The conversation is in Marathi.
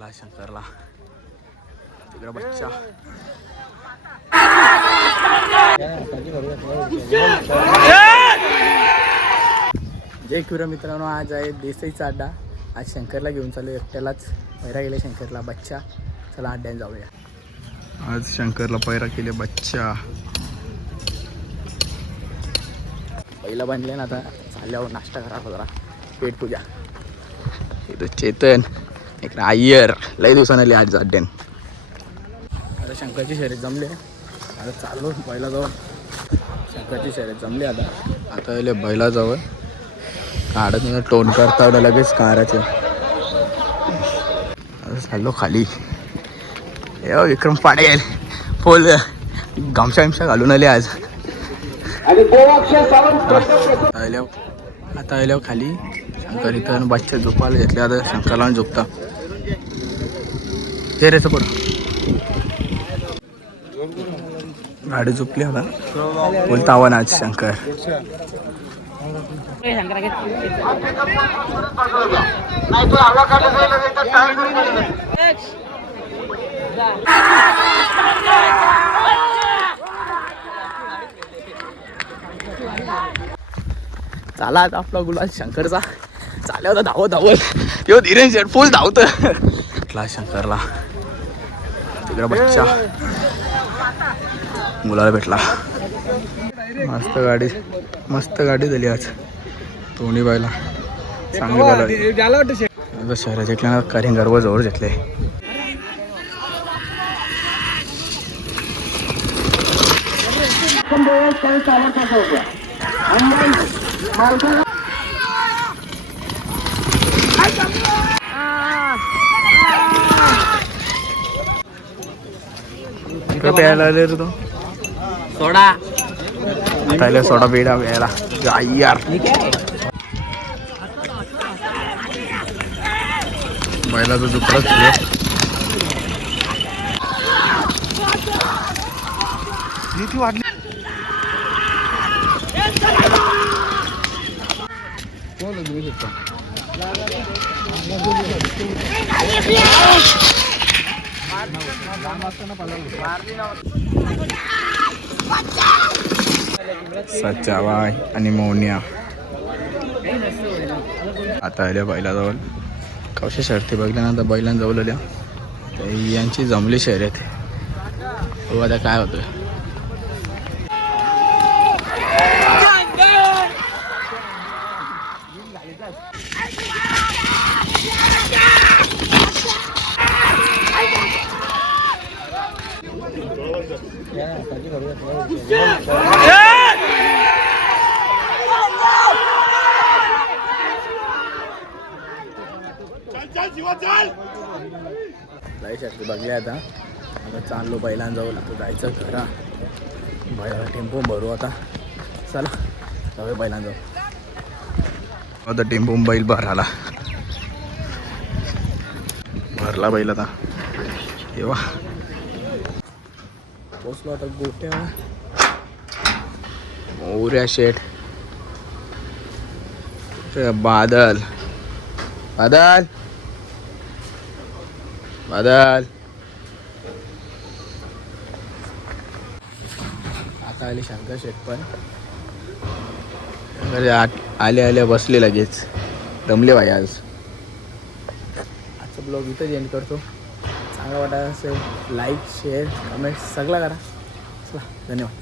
भेटला शंकरला तिकडे बच्चा. जय किरा मित्रांनो, आज आहे देसाईचा अड्डा. आज शंकरला घेऊन चालू एकट्यालाच. पैरा गेले शंकरला बच्चा. चला अड्ड्यात जाऊया. आज शंकरला पैरा केले बच्चा. पहिला बांधले ना, आता चालल्यावर नाश्ता करा जरा पेट पूजा. इथं चेतन एक अय्यर लई दिवसानं आली आज अड्ड्यान. आता शंकरची शर्यत जमले. आता चाललो बैलाजवळ. शंकरची शर्यत जमली. आता आले बैलाजवळ. काढत टोन करता लगेच काराचे. आता चाललो खाली. विक्रम पाडेल फुल गामशा विमशा घालून आले आज. आता आल्यावर खाली शंकर इथं बच्चा झोपायला घेतले. आता शंकरला झोपता ते रेचं पुढं गाडी झोपली. आता बोलता आव्हान आज शंकर. चाला आता आपला गुलाल शंकरचा. चाल्या होता धावत धावत यो धीरेन शेट फुल धावत भेटला शंकरला तिकडे बच्चा. मुलाला भेटला. मस्त गाडी झाली आज. दोन्ही बायला चांगली बायला. शहरात घेतल्या करीन गर्व जवळ घेतले. प्यायला आले रे तो सोडा. आता सोडा बेडा प्यायला यार. बैलाचं दुखडच वाढली. सच्चाबाई आणि मोनिया आता आल्या बैलाजवळ. कशा शर्ती बघल्यानंतर बैलांजवळ आल्या. यांची जमली शर्यत. हो आता काय होतं. लई शर्ती बघली. आता चाललो बैलांजवळ. आता जायचं घरा. बैलाला टेम्पो भरू. आता चला जाऊया बैलांजवळ. आता टेम्पो बैल भरला बैल. आता येवा पोचलो. आता गोट्या मोर्या शेठ बादल बादल बादल. आता आली शंकर शेठ पण. आले बसले लगेच. दमले भाई आज. आजचा ब्लॉग इथं एंड करतो. चांगला वाटत असेल लाईक शेअर कमेंट सगळं करा. चला धन्यवाद.